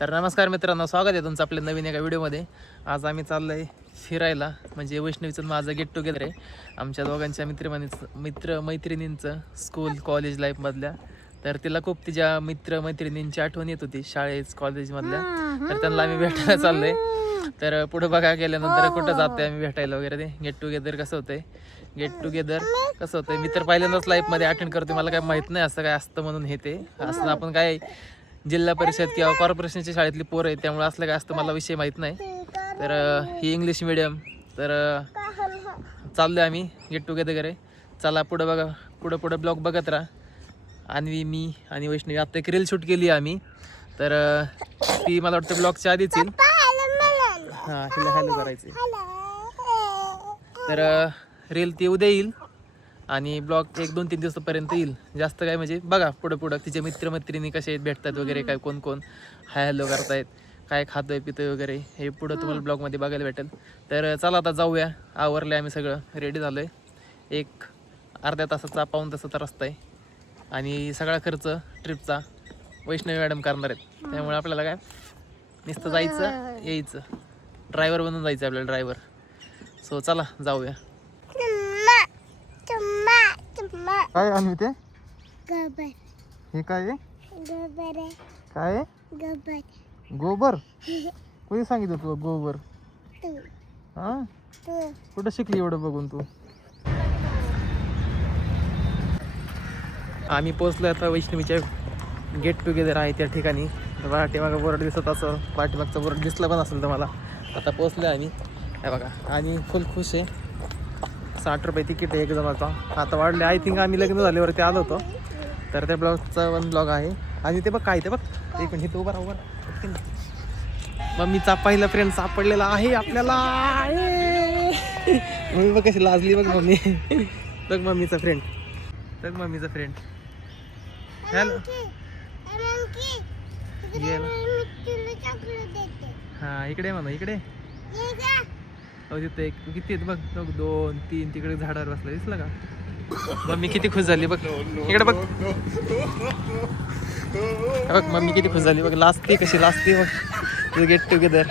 तर नमस्कार मित्रांनो, स्वागत आहे तुमचं आपल्या नवीन एका व्हिडिओमध्ये. आज आम्ही चाललोय फिरायला, म्हणजे वैष्णवीचं माझं गेट टुगेदर आहे. आमच्या दोघांच्या मित्रमैत्रिणींचं स्कूल कॉलेज लाईफमधल्या. तर तिला खूप तिच्या मित्रमैत्रिणींची आठवण येत होती शाळेत कॉलेजमधल्या. तर त्यांना आम्ही भेटायला चाललोय. तर पुढे बघा गेल्यानंतर कुठं जातोय आम्ही भेटायला वगैरे, ते गेट टुगेदर कसं होतंय, मी तर पहिल्यांदाच लाईफमध्ये अटेंड करतोय. मला काय माहीत नाही असं काय असतं म्हणून. हे ते असं आपण काय जिल्हा परिषद किंवा कॉर्पोरेशनच्या शाळेतली पोरं आहे, त्यामुळे असलं काय असतं मला विषय माहीत नाही. तर ही इंग्लिश मिडियम. तर चाललो आहे आम्ही गेट टुगेदर आहे. चला पुढं बघा, पुढं ब्लॉग बघत राहा. अन्वी, मी आणि वैष्णवी आत्ता एक रील शूट केली आहे आम्ही. तर ती मला वाटतं ब्लॉगच्या आधीच येईल. हां, तिला हॅलो करायचं. तर रील ती उद्या येईल आणि ब्लॉग 1-2-3 दिवसापर्यंत येईल. जास्त काय म्हणजे बघा पुढं तिचे मित्रमैत्रिणी कसे भेटतात वगैरे, काय कोण हाय हॅलो करतायत, काय खातोय पितोय वगैरे, हे पुढं तुम्हाला ब्लॉगमध्ये बघायला भेटेल. तर चला आता जाऊया. आवरले आम्ही, सगळं रेडी झालो आहे. एक अर्ध्या तासाचा पाऊण तासाचा रस्ता आहे आणि सगळा खर्च ट्रिपचा वैष्णवी मॅडम करणार आहेत. त्यामुळे आपल्याला काय नुसतं जायचं यायचं, ड्रायव्हर बनून जायचं आपल्याला, ड्रायव्हर. सो चला जाऊया. काय आणू ते? हे काय आहे? काय आहे? गोबर? कोणी सांगितलं तू गोबर? हा, कुठं शिकली एवढं बघून तू? आम्ही पोहोचलो आता वैष्णवीच्या गेट टुगेदर आहे त्या ठिकाणी. पाठीमागं बोर्ड दिसत असं, पाठीमागचा बोर्ड दिसला पण असेल तुम्हाला. आता पोहोचलो आम्ही, हे बघा. आणि फुल खुश आहे. 60 रुपये तिकीट आहे एक जणाचा. आता वाढले. आय थिंक आम्ही लग्न झाल्यावरती आलो होतो. तर त्या ब्लॉगचा ब्लॉग आहे. आणि ते बघ काय, ते बघ एक मिनिट, उभा मम्मीचा पहिला फ्रेंड सापडलेला आहे आपल्याला. मम्मी बघ कशी लाजली, बघ मम्मी. बघ मम्मीचा फ्रेंड, हॅलो. हा, इकडे म्हणा, इकडे. हो, तिथं एक किती आहेत बघ, 2-3 तिकडे झाडावर बसला, दिसलं का? मम्मी किती खुश झाली बघ, इकडे बघ. बघ मम्मी किती खुश झाली बघ, लाजते कशी लाजते बघ. तुझं गेट टुगेदर.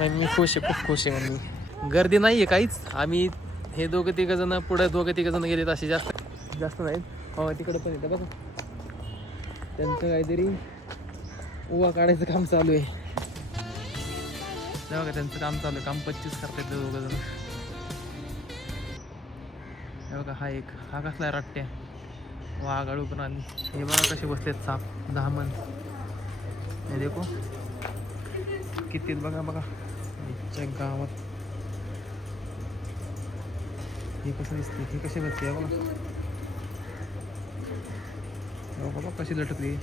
मम्मी खुश आहे, खूप खुश आहे मम्मी. गर्दी नाही आहे काहीच. आम्ही हे 2-3 जण पुढे, 2-3 जण गेलेत, असे जास्त नाहीत. हो, तिकडे पण येतं बघ, त्यांचं काहीतरी उवा काढायचं काम चालू आहे. बघा त्यांचं काम चालू आहे, काम 25 करतात 2 जण. हे बघा, हा कसला रट्ट्या वाघाळू पण आली. हे बघा कसे बसलेत साप, 10 मन. हे देखो किती बघा गावात. हे कसं दिसते, हे कसे बसते बघा. बघा कशी लटकली.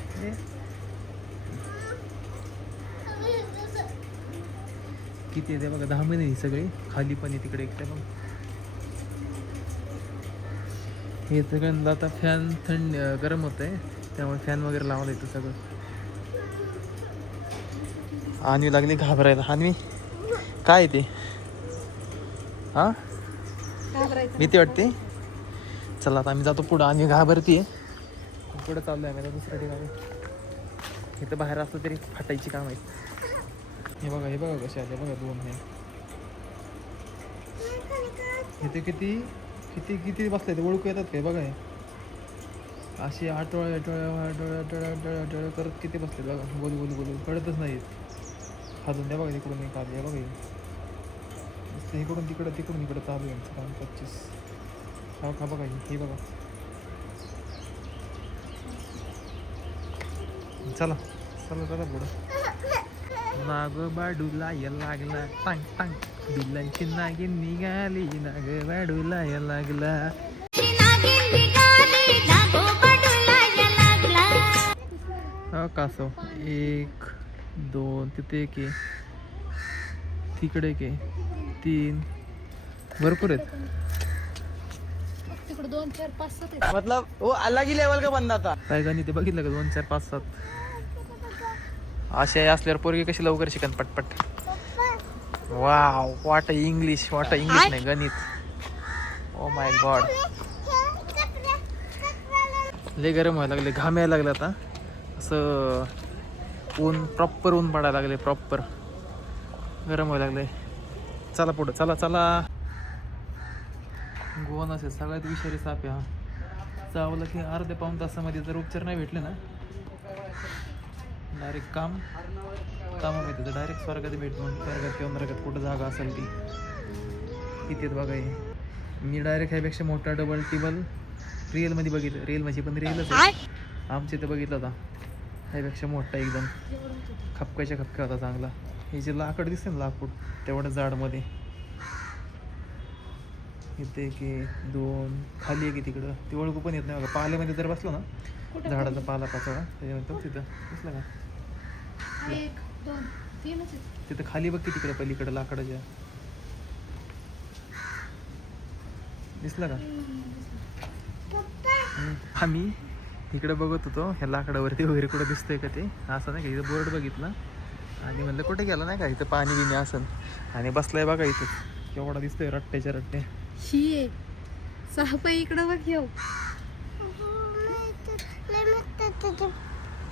किती आहे ते बघा, 10 महिने सगळे. खाली पण आहे तिकडे एक, बघ. हे सगळ्यांना आता फॅन गरम होत आहे, त्यामुळे फॅन वगैरे लावलं येतं सगळं. आणवी लागली घाबरायला. आणवी काय ते? हा, भीती वाटते. चला आता आम्ही जातो पुढं. आणवी घाबरतीये. पुढं चाललोय आम्ही दुसऱ्या ठिकाणी. इथं बाहेर असलं तरी फाटायची काम आहे. हे बघा कसे आले बघा, 2 हे. इथे किती बसले ते ओळखू येतात काय बघा. हे अशी आठवड्या करत किती बसले बघा, गोल कळतच नाही. खाजून द्या बघा, तिकडून एक आली बघा. इकडून इकडं चालू आहे आमचं काम 25. खा बघा, हे बघा. चला पुढं. नाग बाडूला या लागला, टांग टांग बिल्लांची नागिन निघाली. नाग बाडूला या लागला. हा कासव 1 2 तिथे एक आहे, तिकडे एक आहे, 3 भरपूर आहेत. तिकडे 2 4 5 7 मतलब वो अलग ही लेवल का बंदा था काय गणी. ते बघितलं का 2 4 5 7 असे असल्यावर पोरगी कशी लवकर शिकन पटपट. वाव, व्हॉट इंग्लिश नाही, गणित. ओ माय गॉड, लय गरम व्हायला लागले, घाम यायला लागला आता. असं ऊन प्रॉपर ऊन पडायला लागले, प्रॉपर गरम व्हायला लागले. चला पुढं, चला चला. गोवन असेल सगळ्यात विषारी साप आहे हा. चावलं की अर्ध्या पाऊण तासामध्ये जर उपचार नाही भेटले ना, डायरेक्ट कामं माहिती तर डायरेक्ट स्वर्गात भेट. मग स्वर्गात किंवा नरकात कुठं जागा असेल ती किती बघा. हे मी डायरेक्ट ह्यापेक्षा मोठा डबल टिबल रिअलमध्ये बघितलं. रिअल म्हणजे पण रिअलच आहे, आमच्या इथं बघितलं होता. ह्यापेक्षा मोठा एकदम खपक्याच्या खपक्या होता चांगला. हे जे लाकड दिसते ना, लाकूड तेवढं जाडमध्ये. इथे की 2 खाली आहे की तिकडं ते ओळखू पण येत नाही बघा. पाल्यामध्ये जर बसलो ना, झाडाचा पाला पाचोळा त्याच्यामध्ये तिथं दिसलं का? 1 2 3 तिथं खाली बघ की तिकडं पलीकडं लाकडाच्या, दिसलं का? आम्ही इकडे बघत होतो ह्या लाकडावरती वगैरे कुठं दिसतंय का ते, असं नाही का. इथं बोर्ड बघितलं आणि म्हणलं कुठे गेला नाही का, इथं पाणी बिणी असन. आणि बसलाय बघा इथं, केवढा दिसतोय रट्ट्याच्या रट्टे. ही साप इकडं बघ. येऊ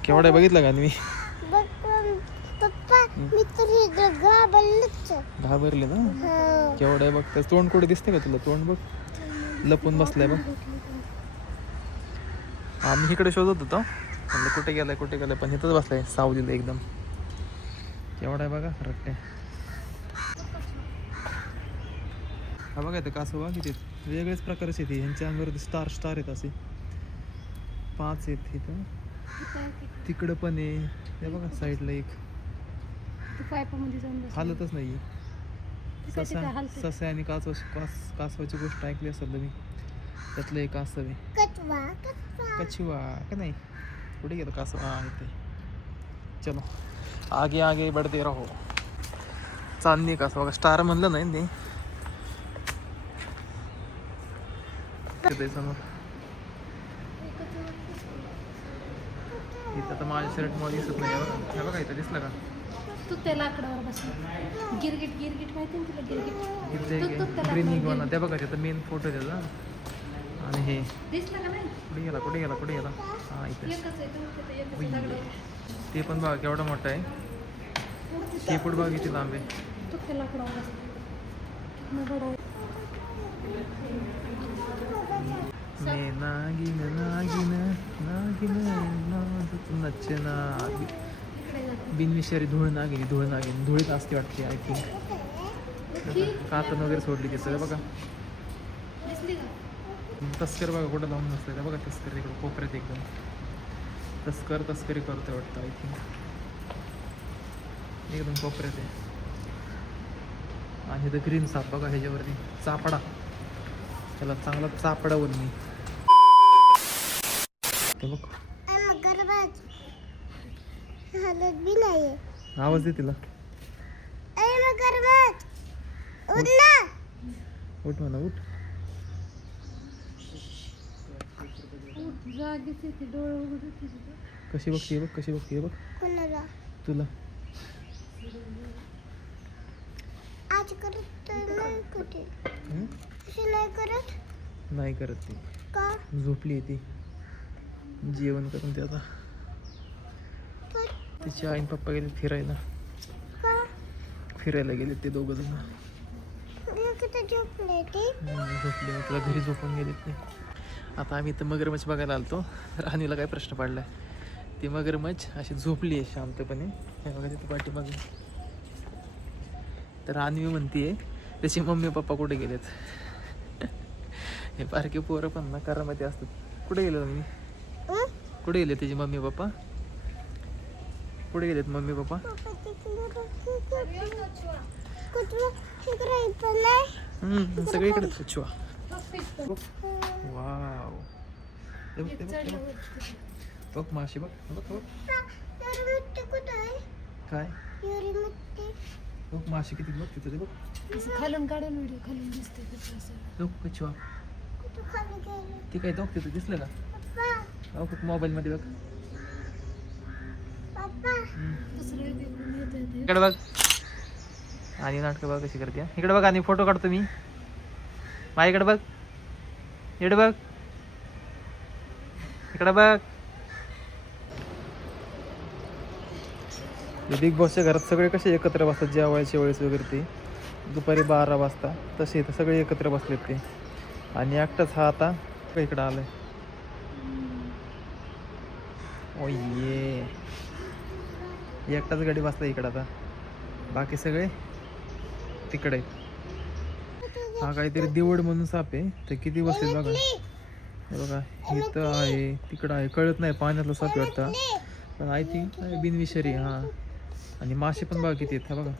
केवढा बघितलं का मी? घाबरले ना? केवढा बघ. त्याचं तोंड कुठे दिसतंय का तुला? तोंड बघ, लपून बसलाय बघ. आम्ही इकडे शोधत होतो, म्हणलं कुठे गेलाय पण इथंच बसलाय सावलीला एकदम. केवढा आहे बघा रट्टे. हा बघा इथं कासव बघा किती वेगळ्याच प्रकारचे ते. ह्यांच्या अंगावरती स्टार आहेत असे 5 आहेत इथं. तिकडं पण आहे, हे बघा साईडला एक. हालतच नाही. ससा आणि कासवाची गोष्ट ऐकली असेल तुम्ही, त्यातलं एक कासव आहे. कछुआ का नाही? कुठे गेलं कासव? हा इथे. चलो आगे आगे बढ़ते रहो. चांदणी कासव बघा, स्टार म्हणलं नाही ते समोर. इथं तर माझ्या शर्ट मध्ये दिसत नाही बघा. बघा इथं दिसलं का? तू त्या लाकडावर बसला. गिरगिट माहिती ना तुला? गिरगिट ग्रीन निघवा त्या बघा, त्याचा मेन फोटो त्याचा. आणि हे दिसलं का नाही? कुठे गेला? हा इथे. एकच आहे. ते पण बघा केवढा मोठा आहे. शेपूट बघा किती लांब आहे. तू त्या लाकडावर बसला. मे नागिन नागिन नागिन नचना. बिनविषारी धूळ नागिनी धुळीत असते वाटते आय थिंक. कातन वगैरे सोडली ते सगळं बघा. तस्कर बघा कुठं लावून नसतं त्या बघा. तस्कर इकडं कोपऱ्यात एकदम तस्करी करतोय वाटतं आय थिंक. एकदम कोपऱ्यात आहे. आणि इथं ग्रीन साप बघा, ह्याच्यावरती चापडा. त्याला चांगला चापडा वरनी बघ. आवाज दे तिला. उठ म्हणा उठ. कशी बघते बघ तुला. नाही करत ती, झोपली ती. जेवण करून ते आता. तिची आई पप्पा गेले फिरायला गेले ते दोघं जण. झोपले तुला घरी झोपून गेले ते. आता आम्ही इथं मगरमच्छ बघायला आलतो. राणीला काय प्रश्न पडलाय, ती मगरमच्छ अशी झोपली आहे शांतपणे. हे बघा तिथं पाठीमागे. तर राणी म्हणतीये त्याची मम्मी पप्पा कुठे गेलेत. हे बारके पोरं पण ना करामध्ये असतात. कुठे गेले तुम्ही? कुठे गेले त्याची मम्मी पप्पा? कुठे गेलेत मम्मी पप्पा? सगळीकडे कछुआ. वाव. बघ माशी बघ. काय बघ माशी किती बघ तिथं बघ. खालून काढून व्हिडिओ खालून दिसते. बघ कछुआ ती काय बघ तिथं दिसलं का? बघ मोबाईल मध्ये बघ. इकडे बघ. आणि नाटकं बघ कशी करते. इकडे बघ आणि फोटो काढतो मी. माझ्याकडे बघ. इकडे बघ. इकडे बघ. बिग बॉसच्या घरात सगळे कसे एकत्र बसतात जेवायच्या वेळेस वगैरे ते दुपारी 12 वाजता तसे इथं सगळे एकत्र बसलेत ते. आणि एकटाच हा आता इकडं आलाय. ओ ये एकटाच गाडी बसला इकडं आता, बाकी सगळे तिकडे आहेत. हा काहीतरी देवड म्हणून साप आहे, ते किती बसले बघा. हे बघा इथं आहे तिकडं आहे, कळत नाही पाण्यातलं साप वाटतं पण आय थिंक बिनविषारी. हा आणि मासे पण बघा किती आहेत. हा बघा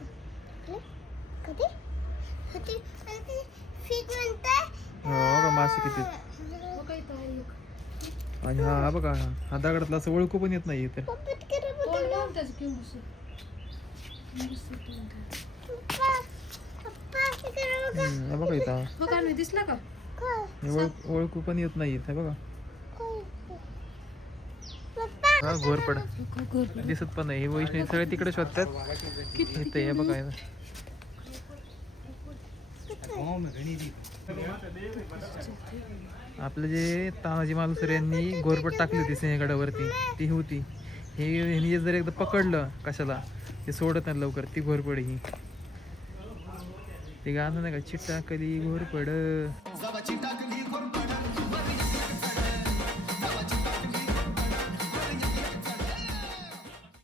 बघा मासे किती आहेत. आणि हा बघा हा दगडातला असं ओळखू पण येत नाही इथे. बघा इथं दिसला का ओळखू पण येत नाही इथे बघा. हा घोरपड दिसत पण नाही. हे वैष्णवी सगळे तिकडे शोधतात. इथे हे बघा आपलं जे तानाजी मालुसरे यांनी घोरपड टाकली होती सिंहगडावरती ती होती. हे जर एकदा पकडलं कशाला ते सोडत नाही लवकर. ती घोरपड ही ते गाणं नाही का, चिट्टा कधी घोरपड.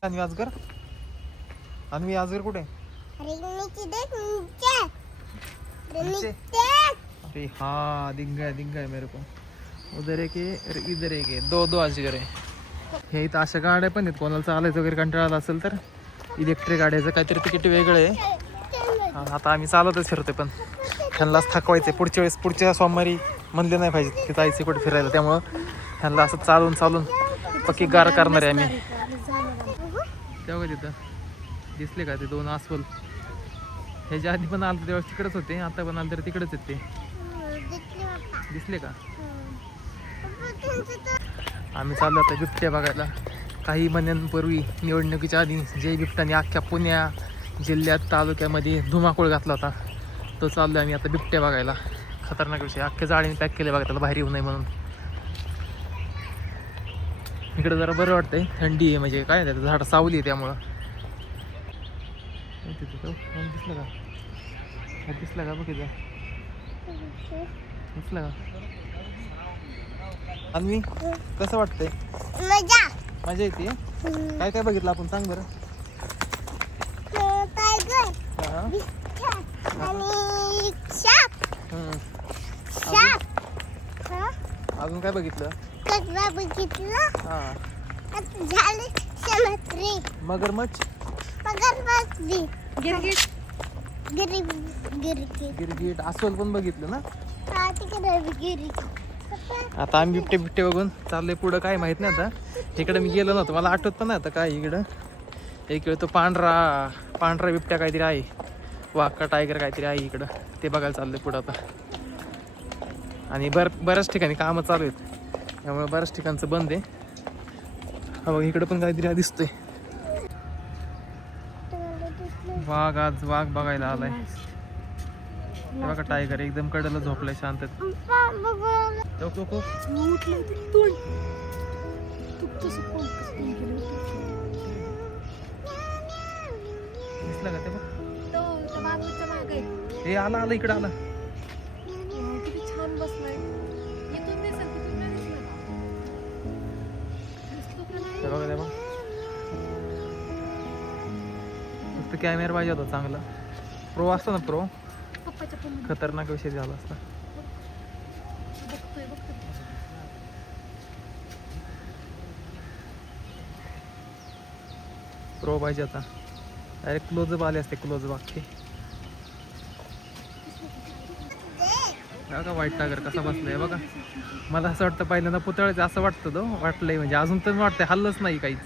अन्वी आजगर कुठे? अरे हाँ दिख गया मेरे को. उधर एक है इधर एक है, दो अजगर आहे. हे इथं अशा गाड्या पण आहेत, कोणाला चालायचं वगैरे कंटाळा असेल तर इलेक्ट्रिक गाड्याचं काहीतरी तिकीट वेगळं आहे. आता आम्ही चालतच फिरतोय पण ह्यांनाच थकवायचे. पुढच्या सोमवारी म्हणले नाही पाहिजे की जायचे कुठे फिरायला, त्यामुळं ह्यांना असं चालून पक्की गार करणार आहे आम्ही. तेव्हा तिथं दिसले का ते 2 अस्वल. ह्याच्या आधी पण आलं तेव्हा तिकडेच होते, आता पण आलं तर तिकडेच आहेत ते. दिसले का? आम्ही चाललो आता बिबट्या बघायला. काही महिन्यांपूर्वी निवडणुकीच्या आधी जे बिबट्याने अख्ख्या पुण्या जिल्ह्यात तालुक्यामध्ये धुमाकूळ घातला होता, तो चाललो आम्ही आता बिबट्या बघायला. खतरनाक विषय, अख्ख्या जाळीने पॅक केले बघा त्याला बाहेर येऊ नये म्हणून. इकडे जरा बरं वाटतंय, थंडी आहे म्हणजे काय त्याचं झाड सावली आहे त्यामुळं. दिसलं का? दिसलं का बघ इथं दिसलं का? अन्वी कसं वाटतंय? मजा येते. काय काय बघितलं आपण सांग बरं. अजून काय बघितलं? मगरमच्छ गिरगिट अस्वल पण बघितलं ना. आता आम्ही बिबटे बघून चाललोय पुढं. काय माहित नाही आता, इकडे मी गेलो नव्हतो, मला आठवत पण नाही आता काय इकडं. एक वेळ तो पांढरा बिबट्या काहीतरी आहे, वाघ टायगर काहीतरी आहे इकडं, ते बघायला चाललंय पुढं आता. आणि बऱ्याच ठिकाणी कामं चालू आहेत त्यामुळे बऱ्याच ठिकाणचं बंद आहे. हा बघ इकडं पण काहीतरी दिसतंय. वाघ बघायला आलाय. बघा टायगर एकदम कडेला झोपलाय शांत. दिसला का ते बघ. हे आला इकडं आला. छान बसलाय. बघा फक्त कॅमेरा पाहिजे होता चांगला. प्रो असतो ना, प्रो खतरनाक विषय झाला असता. प्रो पाहिजे आता. डायरेक्ट क्लोजअप आले असते, क्लोजअप अख्खे. बघा व्हाईट टायगर कसा बसलाय बघा. मला असं वाटतं पहिल्यांदा पुतळ्याचं असं वाटतं तो वाटलंय म्हणजे अजून तर वाटतंय हल्लच नाही काहीच.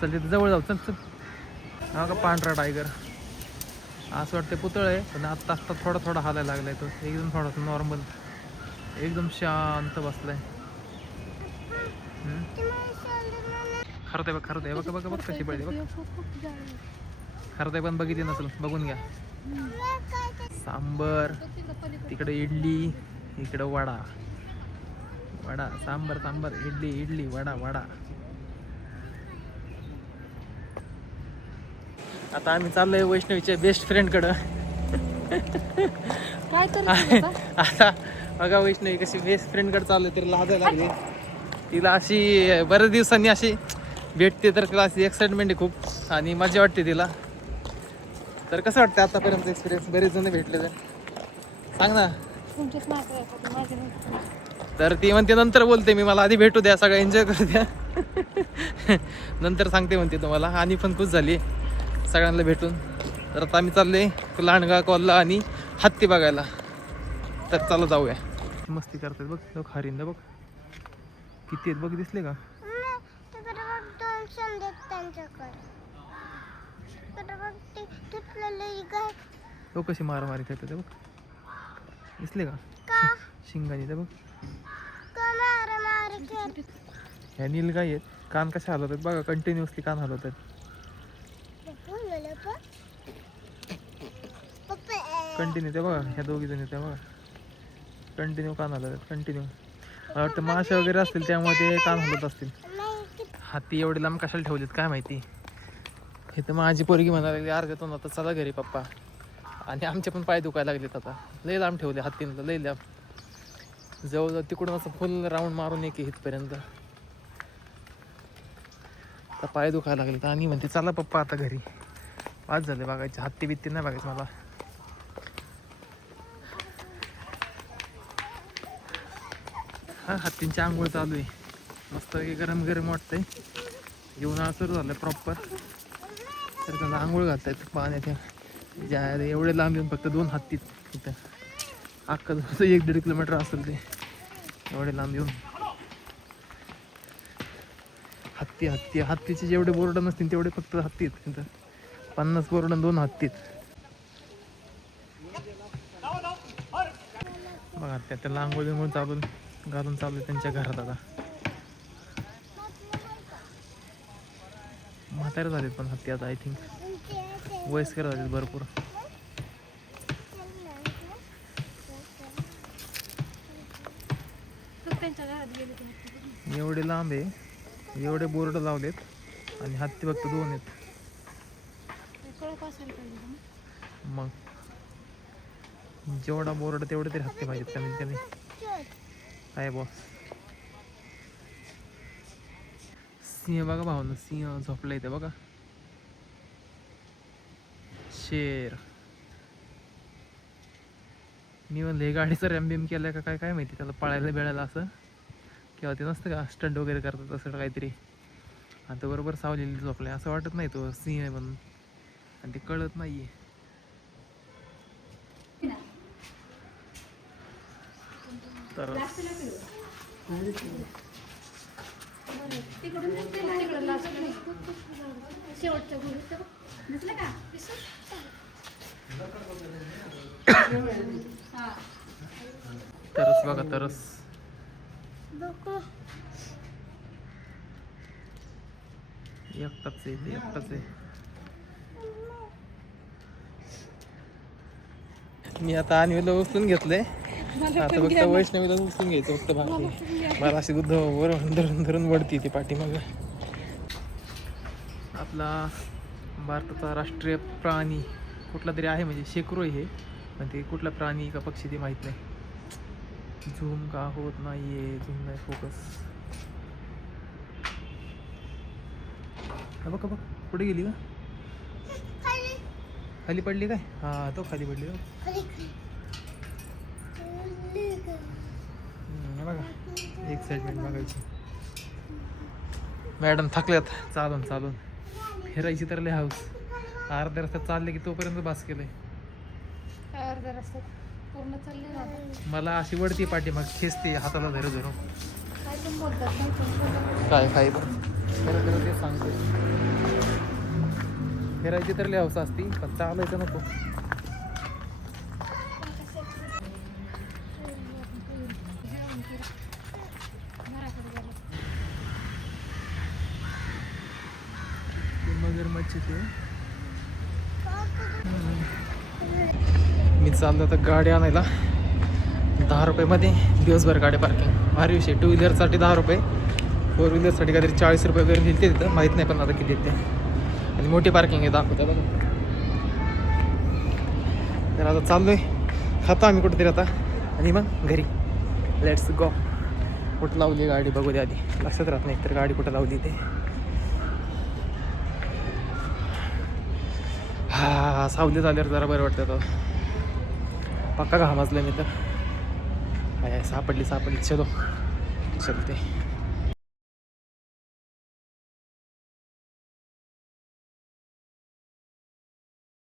चल तिथे जवळ जाऊ. चल हा का पांढरा टायगर. असं वाटतं पुतळ आहे पण आत्ता थोडा हालायला लागलाय तो. एकदम थोडासा नॉर्मल एकदम शांत बसलाय. खरं बघ कशी पडली बघ. खरं पण बघितली नसेल, बघून घ्या. सांबर, तिकडे इडली, इकडे वडा सांबर इडली वडा. आता आम्ही चाललोय वैष्णवीच्या बेस्ट फ्रेंडकडं. काय तरी आता बघा वैष्णवी कशी बेस्ट फ्रेंडकडे चाललोय, तरी लाजायला लागली. तिला अशी बऱ्याच दिवसांनी अशी भेटते तर तिला अशी एक्साइटमेंट आहे खूप आणि मजा वाटते तिला. तर कसं वाटतं आतापर्यंत एक्सपिरियन्स? बरेच जण भेटले तर सांग ना. तुमचेच नातं माझे नाही. तर ती म्हणते नंतर बोलते मी, मला आधी भेटू द्या, सगळं एन्जॉय करू द्या. नंतर सांगते म्हणते तुम्हाला. आणि पण खुश झाली सगळ्यांना भेटून. तर आता आम्ही चाललोय लांडगा कॉलला आणि हत्ती बघायला. तर चला जाऊया. मस्ती करतात बघ, बघ हरिंदा बघ किती आहेत बघ, दिसले का? तो कशी मारामारी करतात बघ, दिसले का? शिंगानी बघ. ह्या नीलगाई आहेत, कान कशा हलवतात बघा, कंटिन्युअसली कान हलवतात. कंटिन्यू ते बघा, ह्या दोघी जण येते बघा, कंटिन्यू कान हलवतात, कंटिन्यू. मला वाटतं माशा वगैरे असतील त्यामुळे ते कान हलवत असतील. हाती एवढे लांब कशाला ठेवलेत काय माहिती. हे तर माझी पोरगी म्हणायला लागली अर्ध्यातून आता चला घरी पप्पा. आणि आमचे पण पाय दुखायला लागलेत आता. लय लांब ठेवले हत्तीनं, लय लांब. जवळजवळ तिकडून असं फुल राऊंड मारून एक इथपर्यंत. आता पाय दुखायला लागलेत आणि म्हणते चला पप्पा आता घरी. आज झाले बघायचे, हत्ती बित्ती नाही बघायचं मला. हा हत्तींची आंघोळ चालू आहे मस्त, गरम गरम वाटतंय. जेवण सुरू झालं प्रॉपर. तर त्यांना आंघोळ घालतायत पाण्यात. ज्या एवढे लांब येऊन फक्त 2 हत्तीत तिथं. अख्खं 1-1.5 किलोमीटर असेल ते, एवढे लांब येऊन. हत्ती हत्ती हत्तीचे जेवढे बोर्ड नसतील तेवढे फक्त हत्तीत तिथं. 50 बोर्ड 2 हत्तीत बघा. त्याला आंघोळ बिंघोळ चालून घालून चालू त्यांच्या घरात. आता म्हातारे झालेत पण हत्ती आता, आय थिंक वयस्कर झालेत भरपूर. एवढे लांब आहे, एवढे बोर्ड लावलेत आणि हत्ती फक्त 2 आहेत. मग जेवढा बोर्ड तेवढे तरी हत्ती पाहिजेत कमीत कमी. काय बॉस. सिंह बघा भावना, सिंह झोपला इथे बघा. शेर. मी म्हणलं हे गाडीचं रॅम्बिम केलं का काय काय माहिती, त्याला पळायला बिळायला असं किंवा ते नसतं का स्टंट वगैरे करतात असं काहीतरी. आता बरोबर सावलेली झोपलाय, असं वाटत नाही तो सिंह आहे म्हणून, आणि ते कळत नाहीये. तर तरस बघा, तरस. एकटाच आहे, एकटाच आहे. मी आता आणवीला उचलून घेतलंय. आता फक्त वैष्णवीला उचलून घ्यायचं फक्त बाकी. मला अशी वरून धरून धरून वडती ती पाठीमागं. आपला भारताचा राष्ट्रीय प्राणी कुठला तरी आहे, म्हणजे शेकरू आहे हे, पण ते कुठला प्राणी का पक्षी ते माहीत नाही. झूम का होत नाहीये, झूम नाही फोकस. बघ बघ कुठे गेली का? खाली पडली काय? हा तो खाली पडली बघा. एक्साइटमेंट बघायची. मॅडम थकल्यात चालून चालून. फिरायची तर लय हाऊस. अर्ध्या रस्त्यात चालले की तोपर्यंत बास केलंय. अर्ध्या रस्त्यात पूर्ण चालले. मला अशी वडती पाठी मग खेचते हाताला धरू धरू. काय पण बोलतात काय काय खरं ते सांगतो. फिरायची तर लय हौस असती पण चालायचं नको. मगरमच्छ ते. मी चाललो आता गाडी आणायला. 10 रुपयामध्ये दिवसभर गाडी पार्किंग. भारी विषय. 2 व्हीलरसाठी 10 रुपये, 4 व्हीलरसाठी काहीतरी 40 रुपये वगैरे मिळते तिथं. माहीत नाही पण आता किती येते. आणि मोठी पार्किंग आहे दाखवता बघा. तर आता चाललोय, खातो आम्ही कुठेतरी आता आणि मग घरी. Let's go. कुठं लावली गाडी बघू दे आधी, लक्षात राहत नाही तर गाडी कुठं लावली ते. हा सावलीत आल्यावर जरा बरं वाटतं. आता पक्का घामाजलं मी तर. सापडली चलो चलते.